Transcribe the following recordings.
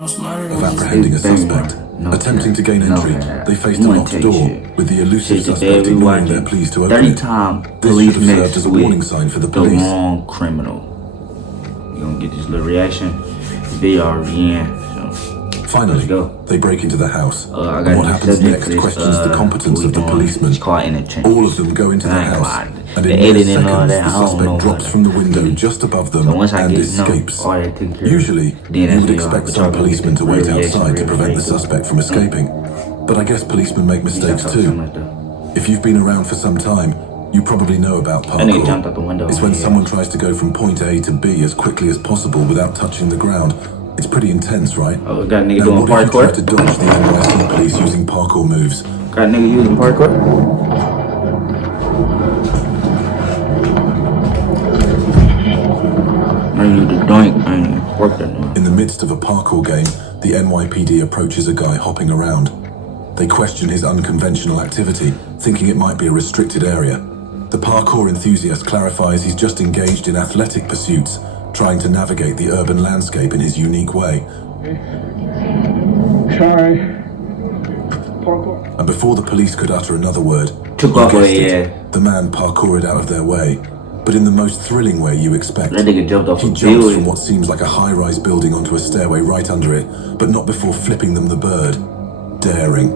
of apprehending a suspect. Attempting to gain entry, they faced a locked door, with the elusive suspect ignoring their pleas to open it. This should have served as a warning sign for the police. The wrong criminal. You gonna get this little reaction? The video already in. Finally, they break into the house. What happens next questions the competence of the policeman. All of them go into the house, and in mere seconds, the suspect drops from the window just above them and escapes. Usually, you would expect some policemen to wait outside to prevent the suspect from escaping. But I guess policemen make mistakes too. If you've been around for some time, you probably know about parkour. It's when someone tries to go from point A to B as quickly as possible without touching the ground. It's pretty intense, right? Oh, got a nigga now, doing what if you parkour? try to dodge the NYC police using parkour moves? Got a nigga using parkour? In the midst of a parkour game, the NYPD approaches a guy hopping around. They question his unconventional activity, thinking it might be a restricted area. The parkour enthusiast clarifies he's just engaged in athletic pursuits, trying to navigate the urban landscape in his unique way. Sorry. And before the police could utter another word, the man parkoured out of their way, but in the most thrilling way you expect. He jumps from what seems like a high-rise building onto a stairway right under it, but not before flipping them the bird. Daring.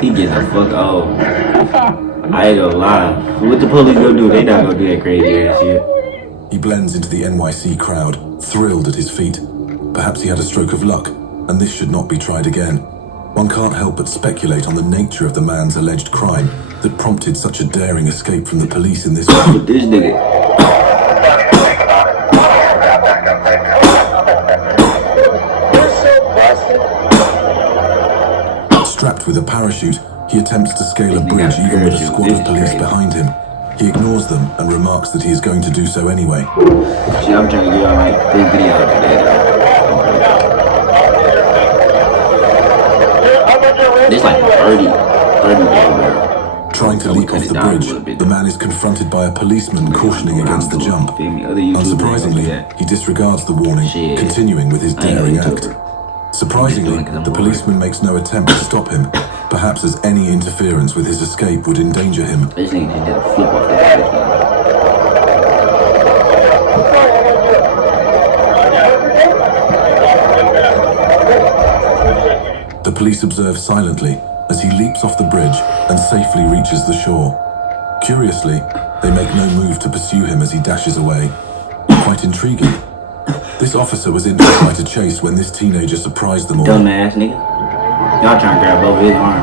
He getting the fuck off. I ain't gonna lie. What the police gonna do? They not gonna do that crazy ass shit. He blends into the NYC crowd, thrilled at his feat. Perhaps he had a stroke of luck, and this should not be tried again. One can't help but speculate on the nature of the man's alleged crime that prompted such a daring escape from the police in this way. This nigga. Strapped with a parachute, he attempts to scale a bridge even with a squad of police behind him. He ignores them and remarks that he is going to do so anyway. See, I'm trying to get on like 3 videos today. There's like 30 Trying to leap off the bridge, the man is confronted by a policeman cautioning against the jump. Unsurprisingly, he disregards the warning, continuing with his daring act. Surprisingly, the policeman makes no attempt to stop him, perhaps as any interference with his escape would endanger him. This nigga just did a flip off the The police observe silently as he leaps off the bridge and safely reaches the shore. Curiously, they make no move to pursue him as he dashes away. Quite intriguing. This officer was in for quite a chase when this teenager surprised them all. Dumbass nigga. Y'all trying to grab over his arm.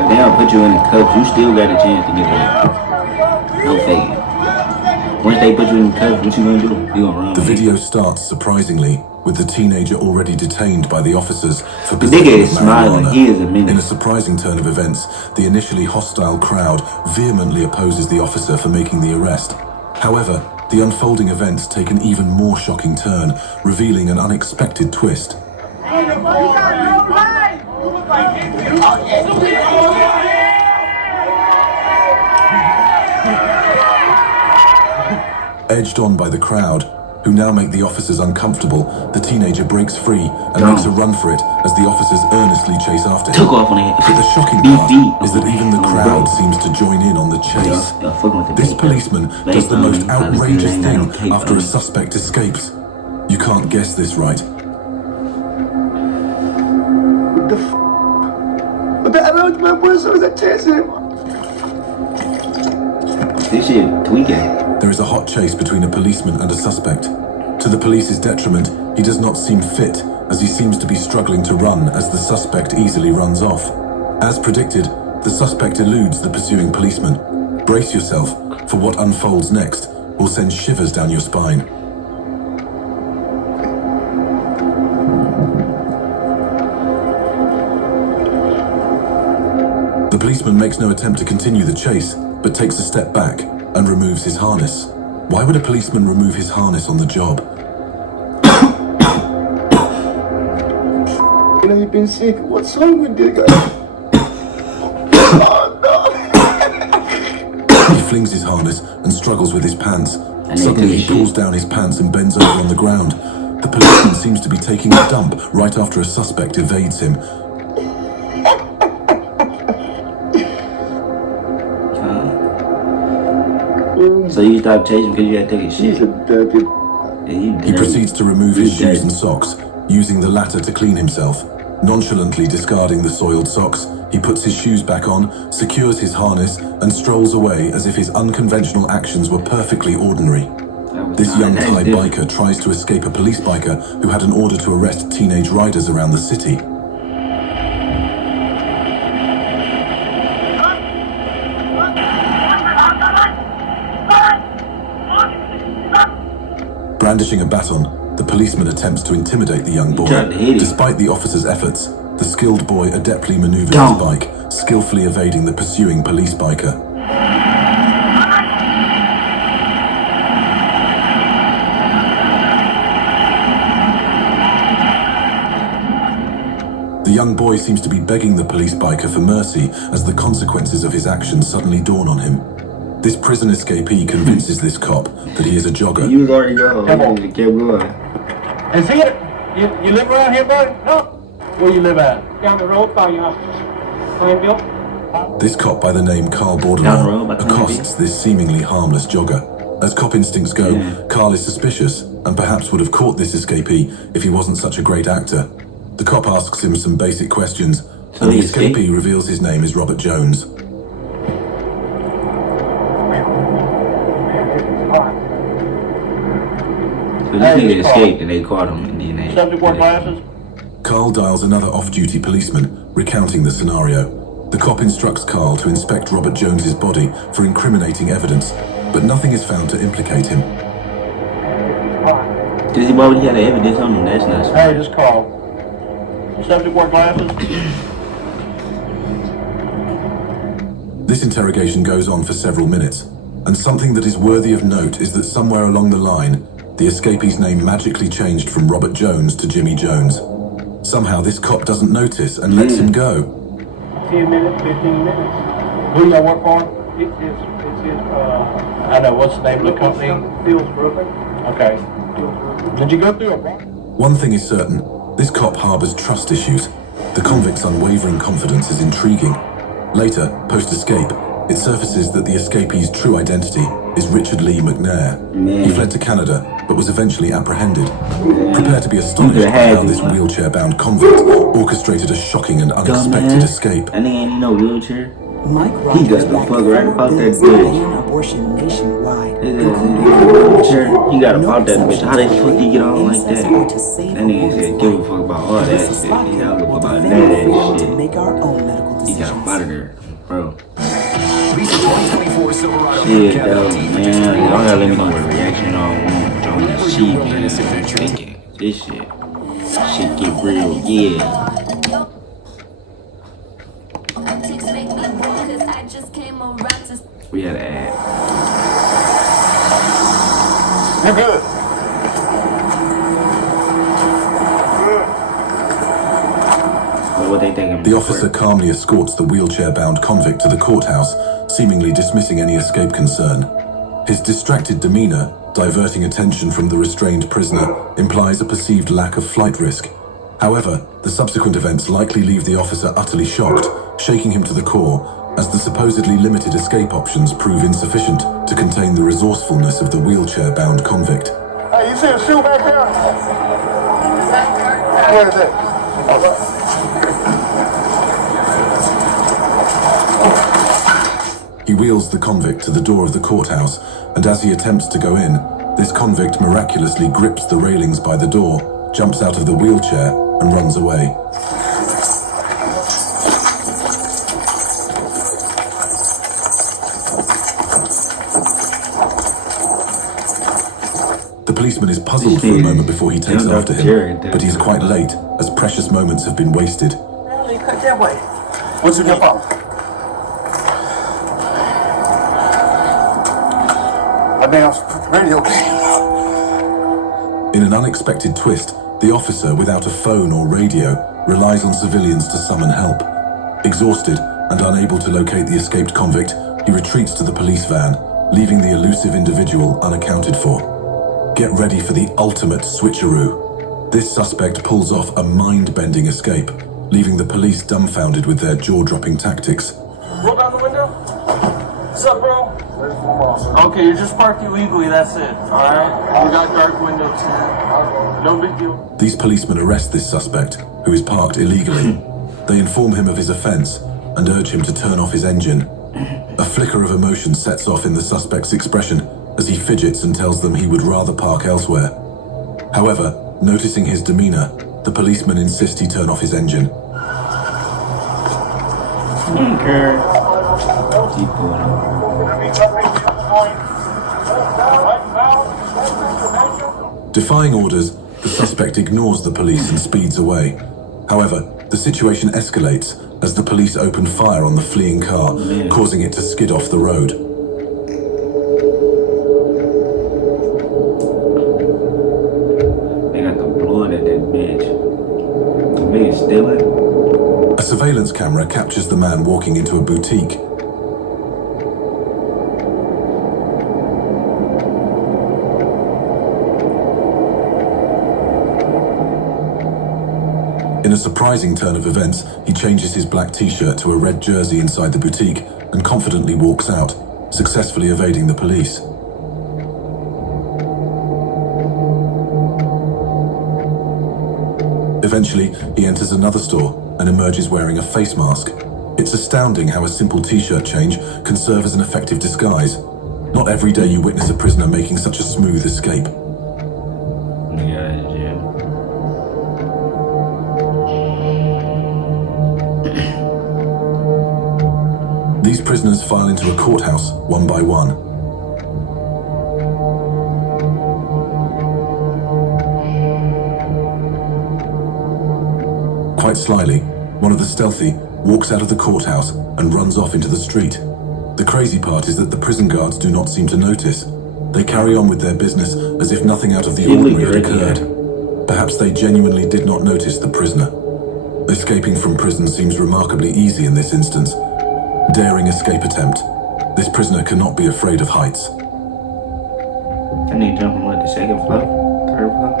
If they don't put you in the cuffs, you still got a chance to get away. No faking. Once they put you in the cuffs, what you gonna do? You gonna run. The video starts surprisingly with the teenager already detained by the officers for the nigga is smiling. He is a menace. In a surprising turn of events, the initially hostile crowd vehemently opposes the officer for making the arrest. However, the unfolding events take an even more shocking turn, revealing an unexpected twist. Edged on by the crowd, who now make the officers uncomfortable, the teenager breaks free and makes a run for it as the officers earnestly chase after him. But the shocking part is that even the crowd seems to join in on the chase. This policeman does the most outrageous thing after a suspect escapes. You can't guess this right. What the f***? What the hell was my voice? Was that chasing him? This shit tweaking. There is a hot chase between a policeman and a suspect. To the police's detriment, he does not seem fit, as he seems to be struggling to run as the suspect easily runs off. As predicted, the suspect eludes the pursuing policeman. Brace yourself, for what unfolds next will send shivers down your spine. The policeman makes no attempt to continue the chase, but takes a step back and removes his harness. Why would a policeman remove his harness on the job? You know, you've been sick. What's wrong with this guy? Oh, no. He flings his harness and struggles with his pants, Suddenly, he pulls down his pants and bends over on the ground. The policeman seems to be taking a dump right after a suspect evades him. So you stopped chasing because you had to take a shit. He proceeds to remove his shoes and socks, using the latter to clean himself. Nonchalantly discarding the soiled socks, he puts his shoes back on, secures his harness, and strolls away as if his unconventional actions were perfectly ordinary. This young Thai biker tries to escape a police biker who had an order to arrest teenage riders around the city. Brandishing a baton, the policeman attempts to intimidate the young boy. Despite the officer's efforts, the skilled boy adeptly maneuvers his bike, skillfully evading the pursuing police biker. The young boy seems to be begging the police biker for mercy as the consequences of his actions suddenly dawn on him. This prison escapee convinces this cop that he is a jogger. You was already gone. Come on. Kept going. Is he? You live around here, buddy? No. Where you live at? Down the road by Plainville. This cop by the name Carl Bordelon accosts this seemingly harmless jogger. As cop instincts go, Carl is suspicious and perhaps would have caught this escapee if he wasn't such a great actor. The cop asks him some basic questions, and the escapee reveals his name is Robert Jones. So this nigga escaped and they caught him and then they... Subject wore glasses? Carl dials another off-duty policeman, recounting the scenario. The cop instructs Carl to inspect Robert Jones's body for incriminating evidence, but nothing is found to implicate him. Does he already have the evidence on him? That's not... Hey, just Carl. Subject wore glasses? This interrogation goes on for several minutes, and something that is worthy of note is that somewhere along the line, the escapee's name magically changed from Robert Jones to Jimmy Jones. Somehow this cop doesn't notice and lets him go. 10 minutes, 15 minutes. Who do y'all work for? It's his, I know, what's the name of the company? Fields Roofing. Okay. Did you go through a... One thing is certain, this cop harbors trust issues. The convict's unwavering confidence is intriguing. Later, post-escape, it surfaces that the escapee's true identity is Richard Lee McNair. He fled to Canada, but was eventually apprehended. Prepare to be astonished by how this wheelchair-bound convict orchestrated a shocking and unexpected escape. And he ain't no wheelchair. Mike He got the fuck right about that bitch. Abortion nationwide. Wheelchair. He got about that bitch. How the fuck he get on like that? That nigga said give a fuck about all that shit. He got a fuck about that shit. Make our own medical He got decisions. up out of there, bro. Lisa 2024 Silverado. Yeah, though, man. Y'all gotta let me know what reaction on this shit, man. This shit get real, yeah. We had an ad. You're good. What they thinking? The officer calmly escorts the wheelchair-bound convict to the courthouse, seemingly dismissing any escape concern. His distracted demeanor, diverting attention from the restrained prisoner, implies a perceived lack of flight risk. However, the subsequent events likely leave the officer utterly shocked, shaking him to the core, as the supposedly limited escape options prove insufficient to contain the resourcefulness of the wheelchair-bound convict. Hey, you see a shoe back there? Where is it? He wheels the convict to the door of the courthouse, and as he attempts to go in, this convict miraculously grips the railings by the door, jumps out of the wheelchair, and runs away. The policeman is puzzled for a moment before he takes after him, but he's quite late, as precious moments have been wasted. Cut that way. What's your problem? I mean, radio game. In an unexpected twist, the officer, without a phone or radio, relies on civilians to summon help. Exhausted and unable to locate the escaped convict, he retreats to the police van, leaving the elusive individual unaccounted for. Get ready for the ultimate switcheroo. This suspect pulls off a mind-bending escape, leaving the police dumbfounded with their jaw-dropping tactics. Roll down the window. What's up, bro? Okay, you're just parked illegally, that's it. Alright? We got dark window too. No big deal. These policemen arrest this suspect, who is parked illegally. They inform him of his offense and urge him to turn off his engine. A flicker of emotion sets off in the suspect's expression as he fidgets and tells them he would rather park elsewhere. However, noticing his demeanor, the policemen insist he turn off his engine. Okay. Keep going on. Defying orders, the suspect ignores the police and speeds away. However, the situation escalates as the police open fire on the fleeing car, causing it to skid off the road. They got the blood at that bitch. The bitch stealing. A surveillance camera captures the man walking into a boutique. In a surprising turn of events, he changes his black t-shirt to a red jersey inside the boutique and confidently walks out, successfully evading the police. Eventually, he enters another store and emerges wearing a face mask. It's astounding how a simple t-shirt change can serve as an effective disguise. Not every day you witness a prisoner making such a smooth escape. These prisoners file into a courthouse, one by one. Quite slyly, one of the stealthy walks out of the courthouse and runs off into the street. The crazy part is that the prison guards do not seem to notice. They carry on with their business as if nothing out of the ordinary had occurred. Perhaps they genuinely did not notice the prisoner. Escaping from prison seems remarkably easy in this instance. Daring escape attempt. This prisoner cannot be afraid of heights. I need to jump on the second floor? Third floor?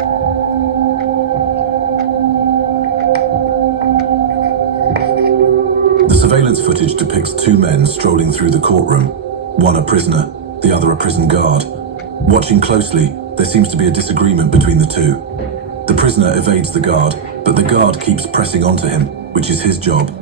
The surveillance footage depicts two men strolling through the courtroom. One a prisoner, the other a prison guard. Watching closely, there seems to be a disagreement between the two. The prisoner evades the guard, but the guard keeps pressing onto him, which is his job.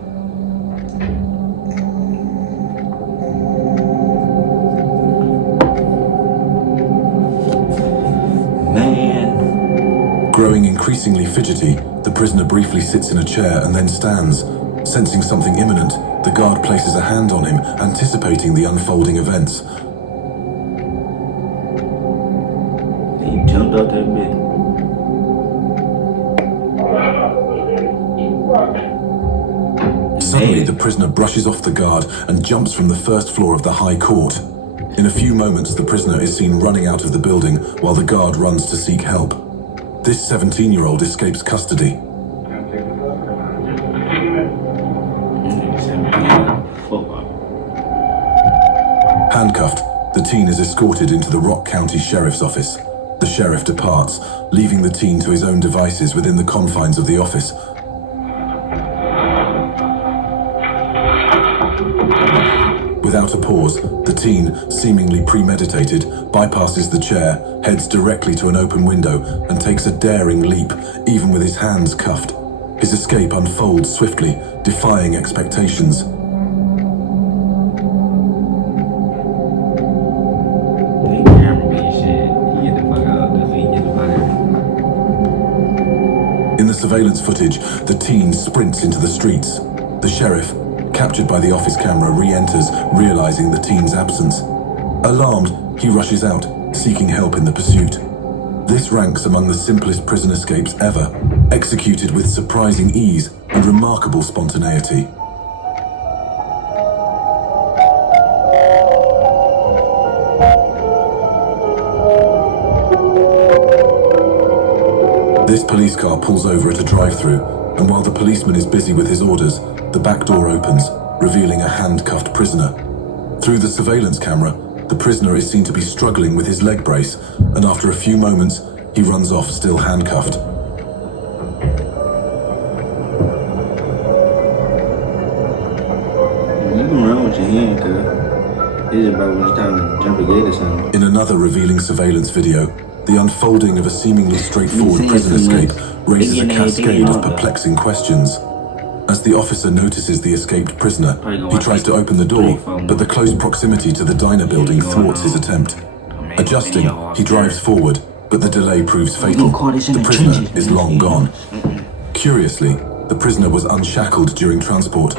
Growing increasingly fidgety, the prisoner briefly sits in a chair and then stands. Sensing something imminent, the guard places a hand on him, anticipating the unfolding events. He jumped out that bit. Suddenly, the prisoner brushes off the guard and jumps from the first floor of the High Court. In a few moments, the prisoner is seen running out of the building while the guard runs to seek help. This 17-year-old escapes custody. Handcuffed, the teen is escorted into the Rock County Sheriff's Office. The sheriff departs, leaving the teen to his own devices within the confines of the office. Without a pause, the teen, seemingly premeditated, bypasses the chair, heads directly to an open window, and takes a daring leap, even with his hands cuffed. His escape unfolds swiftly, defying expectations. In the surveillance footage, the teen sprints into the streets. The sheriff, captured by the office camera, re-enters, realizing the teen's absence. Alarmed, he rushes out, seeking help in the pursuit. This ranks among the simplest prison escapes ever, executed with surprising ease and remarkable spontaneity. This police car pulls over at a drive-thru, and while the policeman is busy with his orders, the back door opens, revealing a handcuffed prisoner. Through the surveillance camera, the prisoner is seen to be struggling with his leg brace, and after a few moments, he runs off still handcuffed. You can run with your hand, cuz. It's about when it's time to jump a gate or something. In another revealing surveillance video, the unfolding of a seemingly straightforward prison escape raises a cascade of perplexing questions. As the officer notices the escaped prisoner, he tries to open the door, but the close proximity to the diner building thwarts his attempt. Adjusting, he drives forward, but the delay proves fatal. The prisoner is long gone. Curiously, the prisoner was unshackled during transport,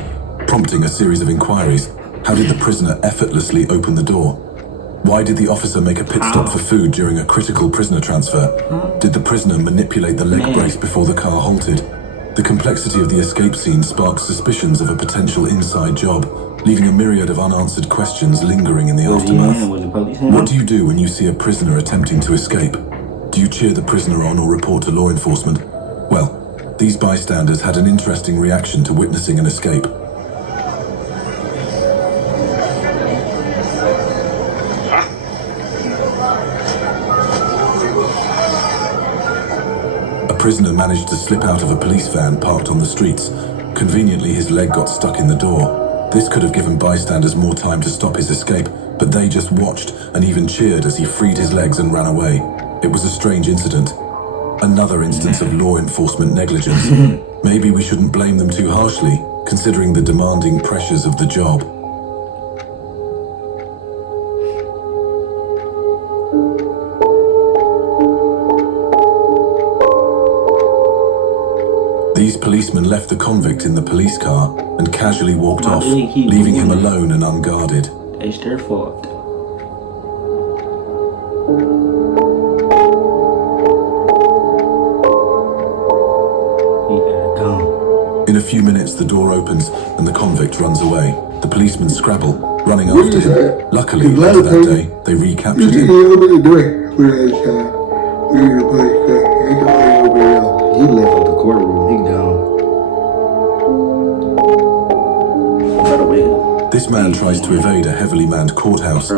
prompting a series of inquiries. How did the prisoner effortlessly open the door? Why did the officer make a pit stop for food during a critical prisoner transfer? Did the prisoner manipulate the leg brace before the car halted? The complexity of the escape scene sparks suspicions of a potential inside job, leaving a myriad of unanswered questions lingering in the aftermath. What do you do when you see a prisoner attempting to escape? Do you cheer the prisoner on or report to law enforcement? Well, these bystanders had an interesting reaction to witnessing an escape. A prisoner managed to slip out of a police van parked on the streets. Conveniently, his leg got stuck in the door. This could have given bystanders more time to stop his escape, but they just watched and even cheered as he freed his legs and ran away. It was a strange incident. Another instance of law enforcement negligence. Maybe we shouldn't blame them too harshly, considering the demanding pressures of the job. These policemen left the convict in the police car and casually walked off, leaving him alone and unguarded. It's their fault. In a few minutes, the door opens and the convict runs away. The policemen scrabble, running after him. Luckily, later that day, they recaptured him. He left out the courtroom. He gone. This man tries to evade a heavily manned courthouse.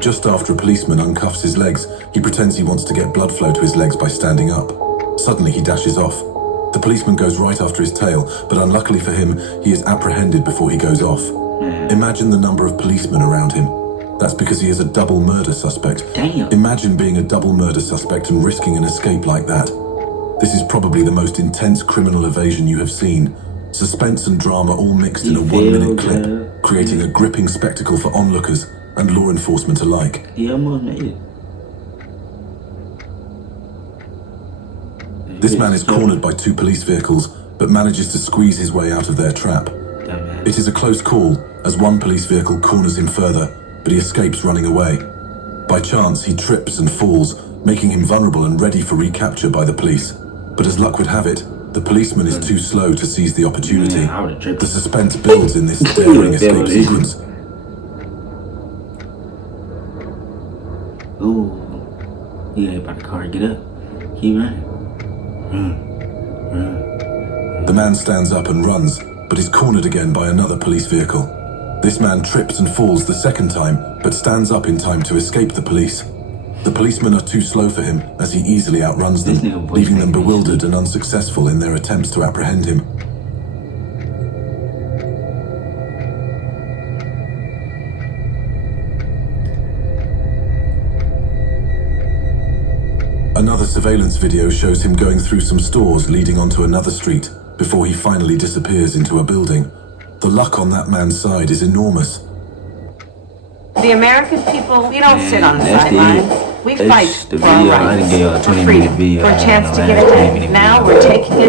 Just after a policeman uncuffs his legs, he pretends he wants to get blood flow to his legs by standing up. Suddenly, he dashes off. The policeman goes right after his tail, but unluckily for him, he is apprehended before he goes off. Imagine the number of policemen around him. That's because he is a double murder suspect. Damn. Imagine being a double murder suspect and risking an escape like that. This is probably the most intense criminal evasion you have seen. Suspense and drama all mixed in a 1-minute clip, creating a gripping spectacle for onlookers and law enforcement alike. He almost made it. This man is cornered by 2 police vehicles, but manages to squeeze his way out of their trap. It is a close call, as one police vehicle corners him further, but he escapes running away. By chance, he trips and falls, making him vulnerable and ready for recapture by the police. But as luck would have it, the policeman is too slow to seize the opportunity. The suspense builds in this daring escape sequence. Ooh. He ain't about the car. Get up. Keep running. The man stands up and runs, but is cornered again by another police vehicle. This man trips and falls the second time, but stands up in time to escape the police. The policemen are too slow for him as he easily outruns them, leaving them bewildered and unsuccessful in their attempts to apprehend him. Another surveillance video shows him going through some stores leading onto another street before he finally disappears into a building. The luck on that man's side is enormous. The American people, we don't sit on the sidelines. We fight the for our video. I rights, didn't get y'all a for 20-minute freedom, video. for a chance to I get had a ahead. 20-minute Now video. we're taking